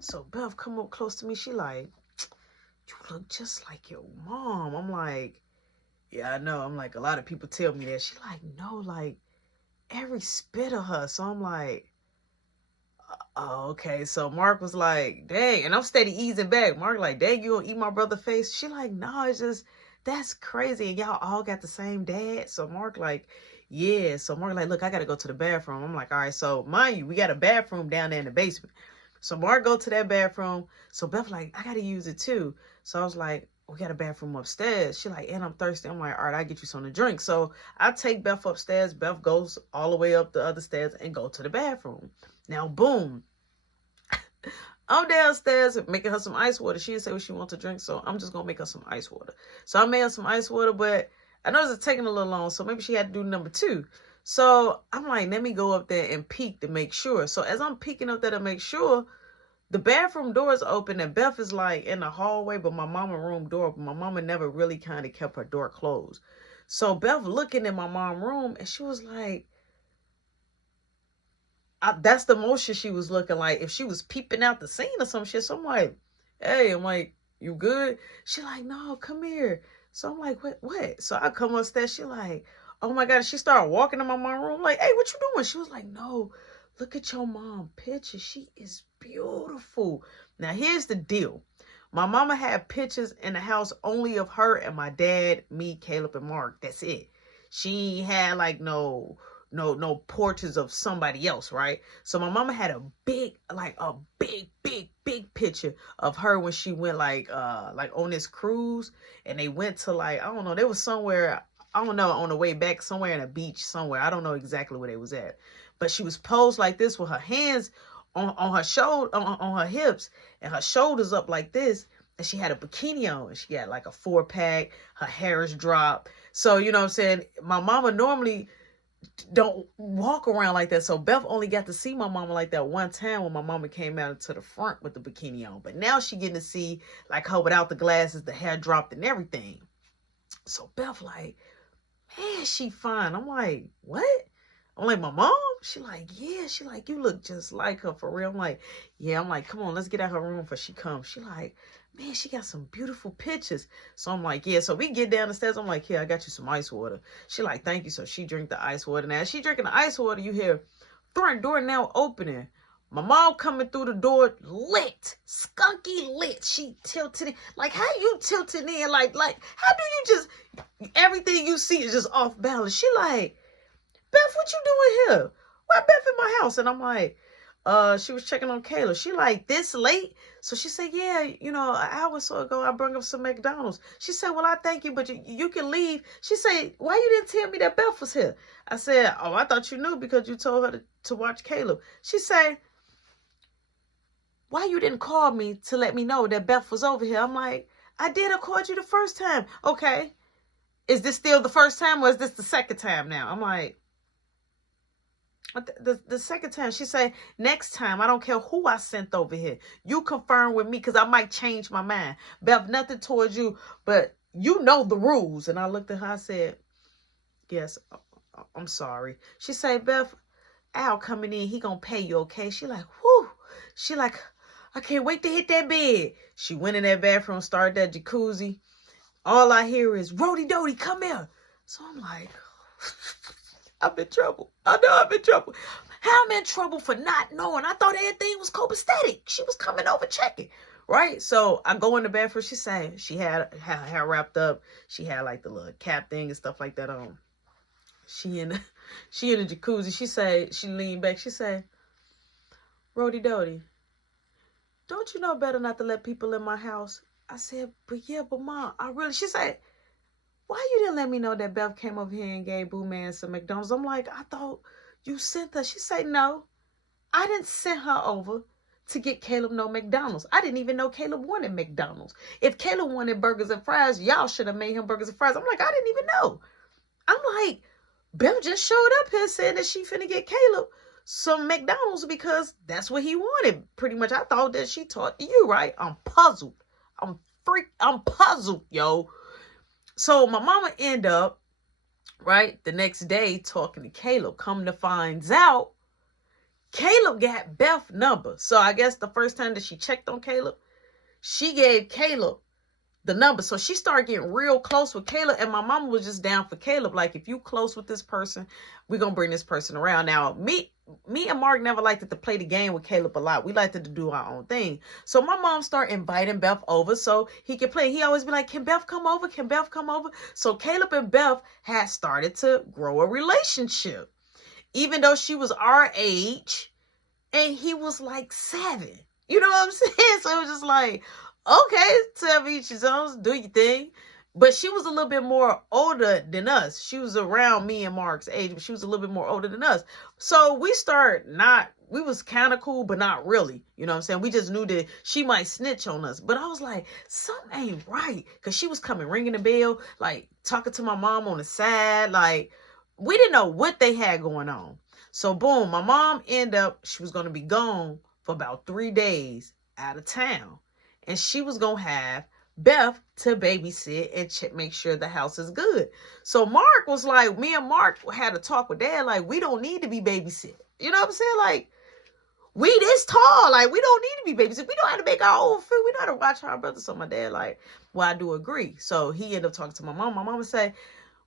So Beth come up close to me. She like, you look just like your mom. I'm like, yeah, I know. I'm like, a lot of people tell me that. She like, no, like every spit of her. So I'm like, oh, okay. So Mark was like, dang. And I'm steady easing back. Mark like, dang, you gonna eat my brother's face? She like, no, it's just, that's crazy. And y'all all got the same dad. So Mark like, yeah. So Mark like, look, I got to go to the bathroom. I'm like, all right. So mind you, we got a bathroom down there in the basement. So Mark go to that bathroom. So Beth like, I got to use it too. So I was like, we got a bathroom upstairs. She like, and I'm thirsty. I'm like, all right, I'll get you something to drink. So I take Beth upstairs. Beth goes all the way up the other stairs and go to the bathroom. Now, boom. I'm downstairs making her some ice water. She didn't say what she wants to drink, so I'm just going to make her some ice water. So I made her some ice water, but I noticed it's taking a little long, so maybe she had to do number 2. So I'm like, let me go up there and peek to make sure. So as I'm peeking up there to make sure, the bathroom door is open and Beth is like in the hallway, but my mama room door, my mama never really kind of kept her door closed. So Beth looking in my mom room and she was like, that's the motion she was looking like if she was peeping out the scene or some shit. So I'm like, hey, I'm like, you good? She like, no, come here. So I'm like, what? So I come upstairs. She like, oh my God. She started walking in my mom room like, hey, what you doing? She was like, no, look at your mom picture. She is beautiful. Now, here's the deal. My mama had pictures in the house only of her and my dad, me, Caleb, and Mark. That's it. She had like no portraits of somebody else, right? So my mama had a big picture of her when she went like on this cruise, and they went to like, I don't know, they was somewhere, I don't know, on the way back somewhere in a beach somewhere. I don't know exactly where they was at. But she was posed like this with her hands on her shoulder, on her hips, and her shoulders up like this. And she had a bikini on, and she had like a 4-pack. Her hair is dropped. So, you know what I'm saying? My mama normally don't walk around like that. So Beth only got to see my mama like that one time when my mama came out to the front with the bikini on. But now she getting to see like her without the glasses, the hair dropped and everything. So Beth like, man, she fine. I'm like, what? I'm like, my mom? She like, yeah. She like, you look just like her for real. I'm like, yeah. I'm like, come on, let's get out her room before she comes. She like, man, she got some beautiful pictures. So I'm like, yeah. So we get down the stairs. I'm like, here, I got you some ice water. She like, thank you. So she drink the ice water. Now, as she drinking the ice water, you hear front door now opening. My mom coming through the door, lit, skunky lit. She tilted in. Like, how you tilting in? Like, how do you just, everything you see is just off balance? She like, Beth, what you doing here? Why Beth in my house? And I'm like, she was checking on Kayla. She like, this late? So she said, yeah, you know, an hour or so ago, I brought up some McDonald's. She said, well, I thank you, but you can leave. She said, why you didn't tell me that Beth was here? I said, oh, I thought you knew because you told her to watch Caleb. She said, why you didn't call me to let me know that Beth was over here? I'm like, I did. I called you the first time. Okay. Is this still the first time or is this the second time now? I'm like, the second time. She said, next time, I don't care who I sent over here. You confirm with me because I might change my mind. Beth, nothing towards you, but you know the rules. And I looked at her, I said, yes, I'm sorry. She said, Beth, Al coming in, he gonna pay you, okay? She like, whoo. She like, I can't wait to hit that bed. She went in that bathroom, started that jacuzzi. All I hear is, Rody Dody, come here. So I'm like, I'm in trouble. I know I'm in trouble. How I'm in trouble for not knowing? I thought everything was copacetic. She was coming over checking, right? So I go in the bathroom. She said she had her hair wrapped up. She had like the little cap thing and stuff like that on. She in the jacuzzi. She said, she leaned back. She said, Rody Dody, don't you know better not to let people in my house? I said, but yeah, but Mom, she said, why you didn't let me know that Beth came over here and gave Boo Man some McDonald's? I'm like, I thought you sent her. She said, no, I didn't send her over to get Caleb no McDonald's. I didn't even know Caleb wanted McDonald's. If Caleb wanted burgers and fries, y'all should have made him burgers and fries. I'm like, I didn't even know. I'm like, Beth just showed up here saying that she finna get Caleb some McDonald's because that's what he wanted. Pretty much, I thought that she taught you, right? I'm puzzled. I'm puzzled, yo. So my mama end up, right, the next day talking to Caleb. Come to find out, Caleb got Beth's number. So I guess the first time that she checked on Caleb, she gave Caleb the number. So she started getting real close with Caleb, and my mama was just down for Caleb. Like, if you close with this person, we're going to bring this person around. Now, me and Mark never liked to play the game with Caleb a lot. We liked to do our own thing. So my mom started inviting Beth over so he could play. He always be like, can Beth come over? Can Beth come over? So Caleb and Beth had started to grow a relationship. Even though she was our age and he was like 7. You know what I'm saying? So it was just like, okay, tell each his own, do your thing. But she was a little bit more older than us. She was around me and Mark's age, but she was a little bit more older than us. So we was kind of cool, but not really. You know what I'm saying? We just knew that she might snitch on us. But I was like, something ain't right. Because she was coming ringing the bell, like talking to my mom on the side. Like, we didn't know what they had going on. So boom, my mom ended up, she was going to be gone for about 3 days out of town. And she was going to have Beth to babysit and make sure the house is good. So Mark was like, me and Mark had a talk with Dad, like, we don't need to be babysit. You know what I'm saying? Like, we this tall, like, we don't need to be babysit. We know how to make our own food. We know how to watch our brothers. So my dad, like, well, I do agree. So he ended up talking to my mom. My mom would say,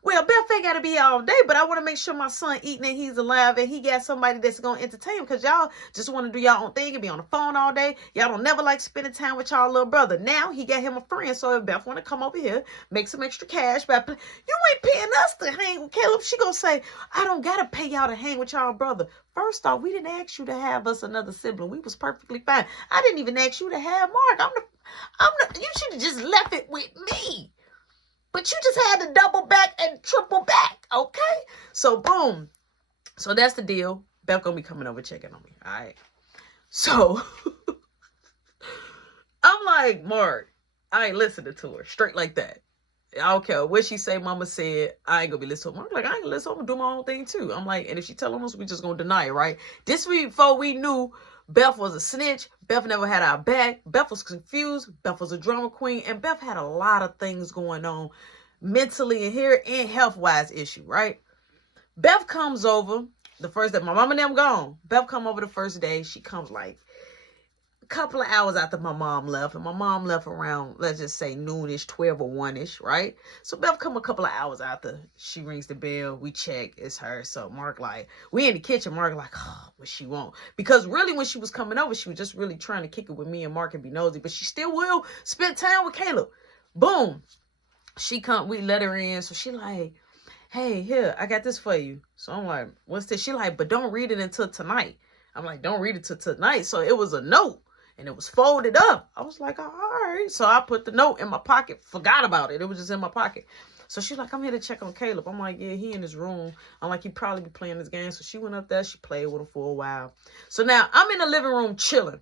well, Beth ain't got to be all day, but I want to make sure my son eating and he's alive and he got somebody that's going to entertain him, because y'all just want to do y'all own thing and be on the phone all day. Y'all don't never like spending time with y'all little brother. Now he got him a friend, so if Beth want to come over here, make some extra cash, but you ain't paying us to hang with Caleb. She going to say, I don't got to pay y'all to hang with y'all brother. First off, we didn't ask you to have us another sibling. We was perfectly fine. I didn't even ask you to have Mark. You should have just left it with me. But you just had to double back and triple back, okay? So, boom. So, that's the deal. Beth gonna be coming over checking on me, all right? So, I'm like, Mark, I ain't listening to her. Straight like that. I don't care what she say, mama said, I ain't gonna be listening to her. Mark, like, I ain't gonna listen to her. I'm gonna do my own thing, too. I'm like, and if she telling us, we just gonna deny it, right? This week, before we knew Beth was a snitch, Beth never had our back, Beth was confused, Beth was a drama queen, and Beth had a lot of things going on mentally and here and health-wise issue, right? Beth comes over the first day. My mom and them gone. Beth come over the first day. She comes like a couple of hours after my mom left, and my mom left around, let's just say noonish, 12 or 1ish, right? So Beth come a couple of hours after. She rings the bell. We check. It's her. So Mark like, we in the kitchen. Mark like, oh, what she want? Because really when she was coming over, she was just really trying to kick it with me and Mark and be nosy, but she still will spend time with Caleb. Boom. She come, we let her in. So she like, hey, here, I got this for you. So I'm like, what's this? She like, but don't read it until tonight. I'm like, don't read it till tonight. So it was a note and it was folded up. I was like, all right. So I put the note in my pocket, forgot about it. It was just in my pocket. So she's like, I'm here to check on Caleb. I'm like, yeah, he in his room. I'm like, he probably be playing this game. So she went up there. She played with him for a while. So now I'm in the living room chilling.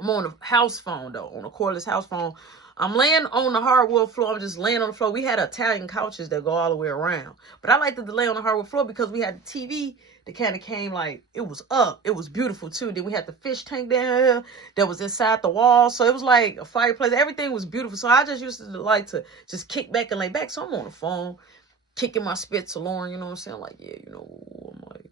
I'm on the house phone, though, on a cordless house phone. I'm laying on the hardwood floor. I'm just laying on the floor. We had Italian couches that go all the way around. But I like to lay on the hardwood floor because we had the TV that kind of came like, it was up. It was beautiful, too. Then we had the fish tank down here that was inside the wall. So it was like a fireplace. Everything was beautiful. So I just used to like to just kick back and lay back. So I'm on the phone, kicking my spit to Lauren, you know what I'm saying? Like, yeah, you know, I'm like,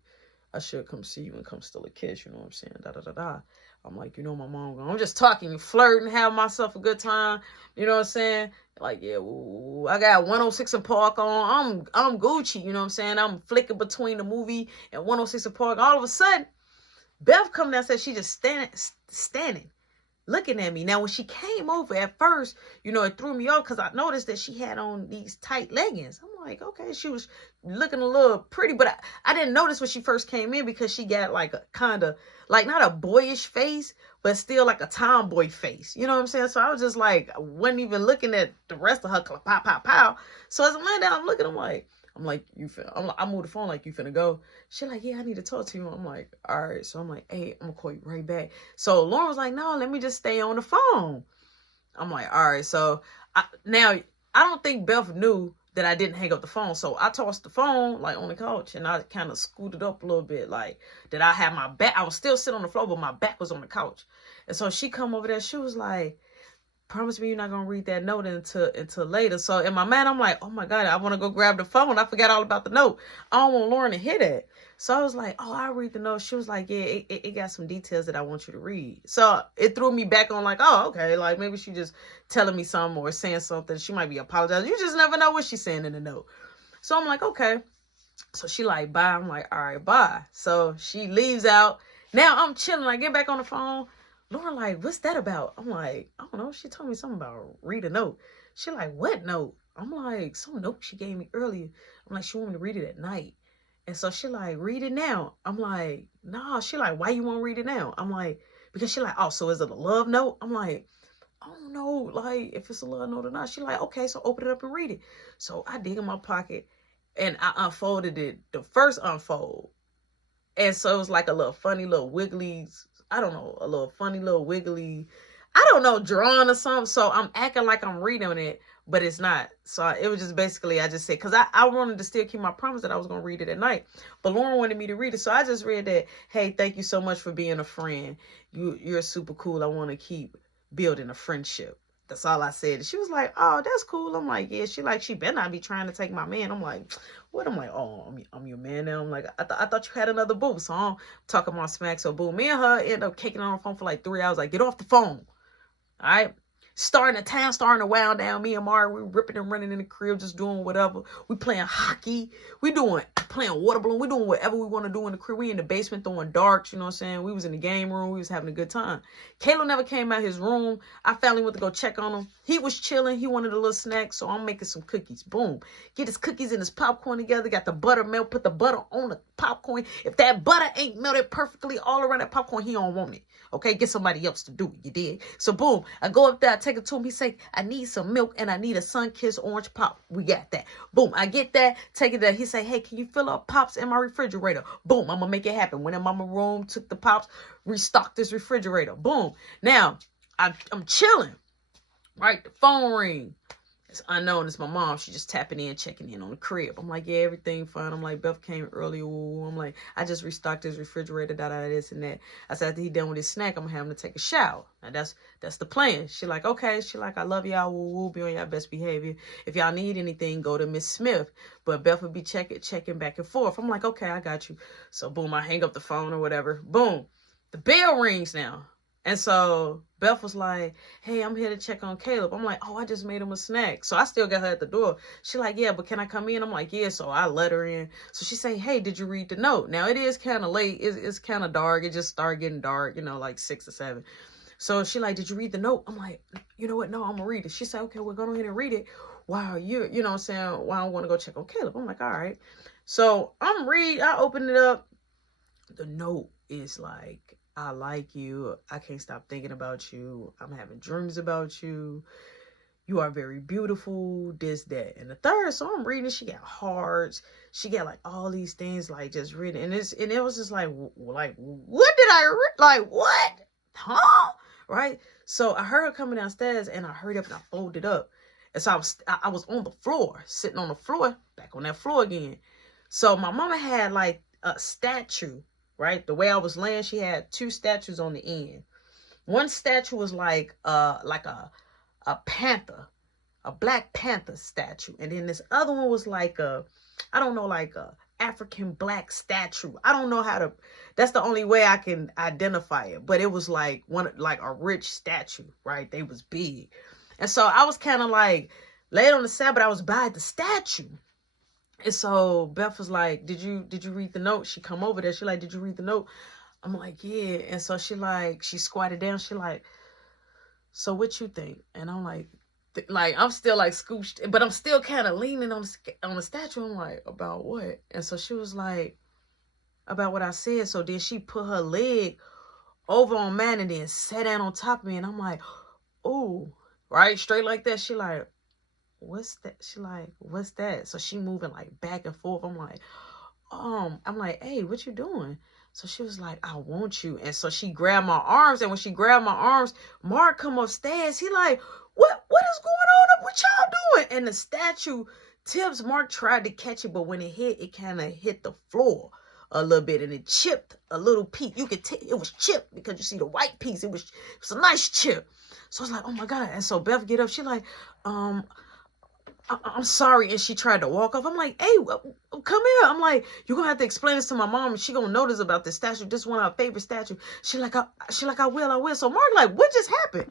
I should come see you and come steal a kiss, you know what I'm saying? Da-da-da-da. I'm like, you know, my mom, I'm just talking, flirting, having myself a good time. You know what I'm saying? Like, yeah, ooh, I got 106 and Park on. I'm Gucci, you know what I'm saying? I'm flicking between the movie and 106 and Park. All of a sudden, Beth come downstairs. She just standing, looking at me. Now, when she came over at first, you know, it threw me off because I noticed that she had on these tight leggings. I'm like, okay, she was looking a little pretty, but I didn't notice when she first came in because she got like a kind of, like not a boyish face, but still like a tomboy face. You know what I'm saying? So I was just like, I wasn't even looking at the rest of her, pow, pow, pow. So as I'm laying down, I'm looking, I'm like, I moved the phone like, you finna go. She like, yeah, I need to talk to you. I'm like, all right. So I'm like, hey, I'm gonna call you right back. So Lauren was like, no, let me just stay on the phone. I'm like, all right. So now I don't think Beth knew that I didn't hang up the phone. So I tossed the phone like on the couch and I kind of scooted up a little bit, like that I had my back. I was still sitting on the floor, but my back was on the couch. And so she come over there. She was like, promise me you're not going to read that note until later. So in my mind, I'm like, oh my God, I want to go grab the phone. I forgot all about the note. I don't want Lauren to hear that. So I was like, oh, I'll read the note. She was like, yeah, it got some details that I want you to read. So it threw me back on like, oh, okay. Like maybe she just telling me something or saying something. She might be apologizing. You just never know what she's saying in the note. So I'm like, okay. So she like, bye. I'm like, all right, bye. So she leaves out. Now I'm chilling. I get back on the phone. Lauren like, what's that about? I'm like, I don't know. She told me something about read a note. She like, what note? I'm like, some note she gave me earlier. I'm like, she want me to read it at night. And so she like, read it now. I'm like, nah. She like, why you want to read it now? I'm like, because she like, oh, so is it a love note? I'm like, I don't know, like, if it's a love note or not. She like, okay, so open it up and read it. So I dig in my pocket and I unfolded it, the first unfold. And so it was like a little funny little wiggly, I don't know, a little funny little wiggly, I don't know, drawing or something. So I'm acting like I'm reading it, but it's not. So it was just basically, I just said, because I wanted to still keep my promise that I was going to read it at night. But Lauren wanted me to read it. So I just read that, hey, thank you so much for being a friend. You're super cool. I want to keep building a friendship. That's all I said. She was like, oh, that's cool. I'm like, yeah. She like, she better not be trying to take my man. I'm like, what? I'm like, oh, I'm your man now. I'm like, I thought you had another boo. So I'm talking my smack. So boo, me and her end up kicking on the phone for like 3 hours. Like, get off the phone. All right. Starting the town, starting to wound down. Me and Mari, we ripping and running in the crib, just doing whatever. We playing hockey. We playing water balloon. We doing whatever we want to do in the crib. We in the basement throwing darts, you know what I'm saying? We was in the game room. We was having a good time. Caleb never came out his room. I finally went to go check on him. He was chilling. He wanted a little snack, so I'm making some cookies. Boom. Get his cookies and his popcorn together. Got the buttermilk. Put the butter on the popcorn. If that butter ain't melted perfectly all around that popcorn, he don't want it. Okay? Get somebody else to do it. You did? So boom. I go up there. I take it to him. He say, I need some milk and I need a sun-kissed orange pop. We got that. Boom. I get that. Take it there. He say, hey, can you fill up pops in my refrigerator? Boom. I'm going to make it happen. Went in mama room, took the pops, restocked this refrigerator. Boom. Now, I'm chilling. Right? The phone ring. It's unknown. It's my mom. She just tapping in, checking in on the crib. I'm like, yeah, everything fine. I'm like, Beth came early. Ooh. I'm like, I just restocked his refrigerator, this and that. I said, after he done with his snack, I'm going to have him to take a shower. Now, that's the plan. She like, okay. She like, I love y'all. Woo, be on y'all best behavior. If y'all need anything, go to Miss Smith. But Beth would be checking back and forth. I'm like, okay, I got you. So, boom, I hang up the phone or whatever. Boom. The bell rings now. And so Beth was like, hey, I'm here to check on Caleb. I'm like, oh, I just made him a snack. So I still got her at the door. She like, yeah, but can I come in? I'm like, yeah. So I let her in. So she say, hey, did you read the note? Now it is kind of late. It's kind of dark. It just started getting dark, you know, like 6 or 7. So she like, did you read the note? I'm like, you know what? No, I'm going to read it. She said, okay, we're going ahead and read it. Wow, you know what I'm saying? Why I want to go check on Caleb. I'm like, all right. So I opened it up. The note is like, I like you. I can't stop thinking about you. I'm having dreams about you. You are very beautiful. This, that, and the third. So I'm reading. She got hearts. She got like all these things like just written. And it was just like what did I read? Like what? Huh? Right? So I heard her coming downstairs and I hurried up and I folded up. And so I was on the floor, sitting on the floor, back on that floor again. So my mama had like a statue. Right? The way I was laying, she had 2 statues on the end. One statue was like a panther, a Black Panther statue. And then this other one was like a African black statue. I don't know how to, that's the only way I can identify it. But it was like a rich statue, right? They was big. And so I was kind of like laid on the side, but I was by the statue. And so Beth was like, did you read the note? She come over there. She like, did you read the note? I'm like, yeah. And so she squatted down. She like, so what you think? And I'm like I'm still like scooched, but I'm still kind of leaning on the statue. I'm like, about what? And so she was like, about what I said. So then she put her leg over on mine and then sat down on top of me. And I'm like, ooh, right? Straight like that. She like, what's that? She like, what's that? So she moving like back and forth. I'm like, hey, what you doing? So she was like, I want you. And so she grabbed my arms. And when she grabbed my arms, Mark come upstairs. He like, what is going on? What y'all doing? And the statue tips. Mark tried to catch it, but when it hit, it kind of hit the floor a little bit and it chipped a little piece. You could tell it was chipped because you see the white piece. It was a nice chip. So I was like, oh my God. And so Beth get up. She like, I'm sorry. And she tried to walk off. I'm like, hey, come here. I'm like, you're going to have to explain this to my mom. And she going to know this about this statue. This is one of our favorite statues. She like, I will. So Mark like, what just happened?